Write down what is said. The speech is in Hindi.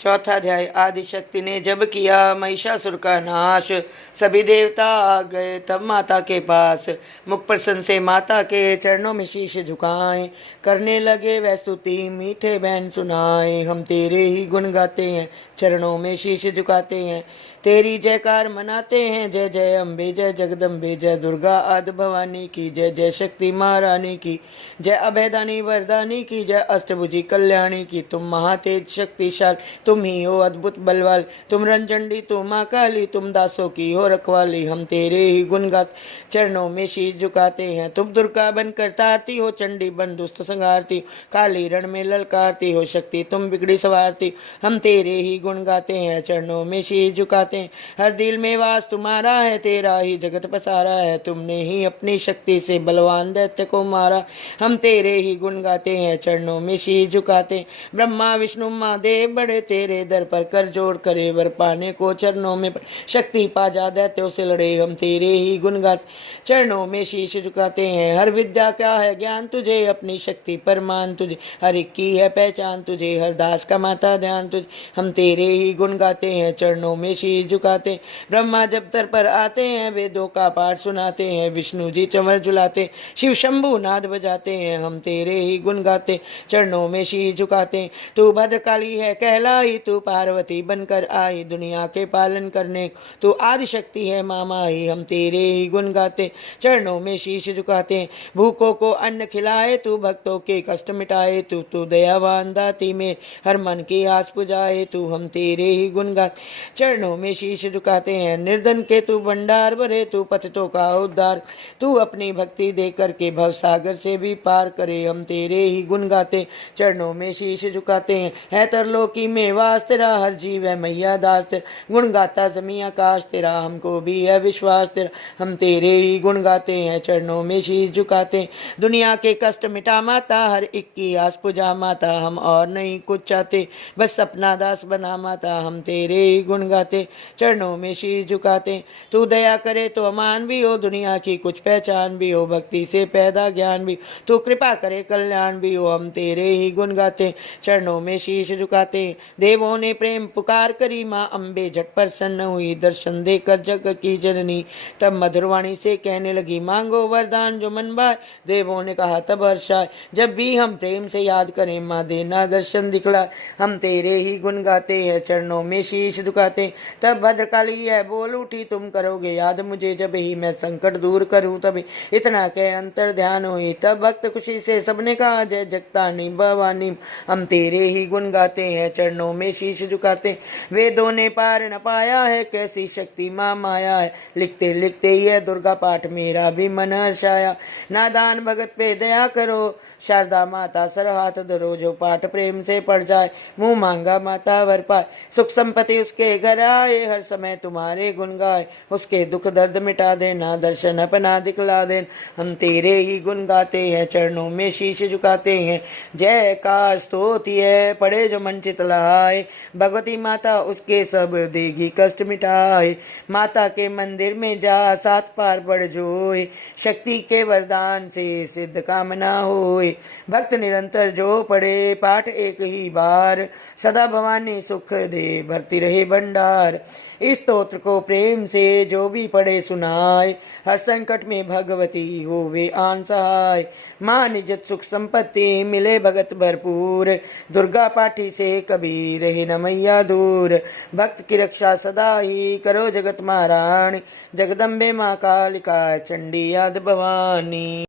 चौथा अध्याय। आदिशक्ति ने जब किया महिषासुर का नाश, सभी देवता आ गए तब माता के पास। मुख प्रसन्न से माता के चरणों में शीश झुकाए, करने लगे वह स्तुति मीठे बैन सुनाए। हम तेरे ही गुण गाते हैं, चरणों में शीश झुकाते हैं, तेरी जयकार मनाते हैं। जय जय अम्बे, जय जगदम्बे, जय दुर्गा आदि भवानी की जय। जय शक्ति महारानी की जय, अभयदानी वरदानी की जय, अष्टभुजी कल्याणी की। तुम महातेज शक्तिशाल, तुम ही हो अद्भुत बलवाल, तुम रंचंडी, तुम माँ काली, तुम दासों की हो रखवाली। हम तेरे ही गुण गाते, चरणों में शीश झुकाते हैं। तुम दुर्गा बनकर तारती हो, चंडी बन दुष्ट संहारती, काली रण में ललकारती हो, शक्ति तुम बिगड़ी सवारती। हम तेरे ही गुण गाते हैं, चरणों में शीश झुकाते हैं। हर दिल में वास तुम्हारा है, तेरा ही जगत पसारा है। तुमने ही अपनी शक्ति से बलवान दैत्य को मारा। हम तेरे ही गुण गाते हैं, चरणों में शीश झुकाते हैं। ब्रह्मा विष्णु महादेव बड़े तेरे दर पर कर जोड़ करे, वर पाने को चरणों में शक्ति पा जा दैत्यों से लड़े। हम तेरे ही गुण गाते, चरणों में शीश झुकाते हैं। हर विद्या क्या है ज्ञान तुझे, अपनी शक्ति पर मान तुझे, हर एक की है पहचान तुझे, हर दास का माता ध्यान तुझे। हम तेरे ही गुण गाते हैं, चरणों में शीश झुकाते हैं। ब्रह्मा जब तर पर आते हैं, वेदों का पाठ सुनाते हैं, विष्णु जी चंवर झुलाते, शिव शंभु नाद बजाते हैं। हम तेरे ही गुण गाते, चरणों में शीश झुकाते। तू भद्रकाली है कहलाई, तू पार्वती बनकर आई, दुनिया के पालन करने तू आदिशक्ति है माँ माही। हम तेरे ही गुण गाते, चरणों में शीश झुकाते। भूखों को अन्न खिलाए, तू भक्तों के कष्ट मिटाए, तू दयावान दाती में हर मन की आस पुजाए तू। हम तेरे ही गुण गाते, चरणों में शीश झुकाते हैं। निर्धन के तू भंडार भरे, तू पतितों का उद्धार, तू अपनी भक्ति दे करके भव सागर से भी पार करे। हम तेरे ही गुण गाते, चरणों में शीश झुकाते हैं। है तरलोकी में वास तेरा, हर जीव है मैया दास तेरा, गुण गाता जमी आकाश तेरा, हमको भी है विश्वास तेरा। हम तेरे ही गुण गाते हैं, चरणों में शीश झुकाते हैं। दुनिया के कष्ट मिटा माता, हर एक की आस पुजा माता, हम और नहीं कुछ चाहते, बस अपना दास बना माता। हम तेरे ही गुण गाते, चरणों में शीश झुकाते। तू दया करे तो अमान भी हो, दुनिया की कुछ पहचान भी हो, भक्ति से पैदा ज्ञान भी, तू कृपा करे कल्याण भी हो। हम तेरे ही गुण गाते, चरणों में शीश झुकाते। देवों ने प्रेम पुकार करी, माँ अम्बे झट प्रसन्न हुई, दर्शन देकर जग की जननी तब मधुरवाणी से कहने लगी, मांगो वरदान जो मन भाए। देवों ने कहा तब हर्षाए, जब भी हम प्रेम से याद करें माँ देना दर्शन दिखला। हम तेरे ही गुण गाते हैं, चरणों में शीश झुकाते। तब भद्रकाली है बोल उठी, तुम करोगे याद मुझे जब ही मैं संकट दूर करूं तभी। इतना कह अंतर ध्यान हुई, तब भक्त खुशी से सबने कहा, जय जगतानी भवानी। हम तेरे ही गुण गाते हैं, चरणों में शीश झुकाते। वेदों ने पार न पाया है, कैसी शक्ति माँ माया है, लिखते लिखते ही दुर्गा पाठ मेरा भी मन हर्षाया। नादान भगत पे दया करो, शारदा माता सर हाथ धरो, जो पाठ प्रेम से पढ़ जाए, मुंह मांगा माता वर पाए। सुख संपत्ति उसके घर आए, हर समय तुम्हारे गुण गाए, उसके दुख दर्द मिटा देना, दर्शन अपना दिखला देना। हम तेरे ही गुण गाते हैं, चरणों में शीश झुकाते हैं। जयकार स्तोति है पढ़े जो मन चित लाए, भगवती माता उसके सब देगी कष्ट मिटाए। माता के मंदिर में जा सात पार पढ़ जोए, शक्ति के वरदान से सिद्ध कामना होए। भक्त निरंतर जो पढ़े पाठ एक ही बार, सदा भवानी सुख दे भरती रहे भंडार। इस स्तोत्र को प्रेम से जो भी पढ़े सुनाए, हर संकट में भगवती होवे आन सहाय। माँ निजत सुख संपत्ति मिले भगत भरपूर, दुर्गा पाठी से कभी रहे न मैया दूर। भक्त की रक्षा सदा ही करो जगत महारानी, जगदम्बे माँ कालिका चंडी आदि भवानी।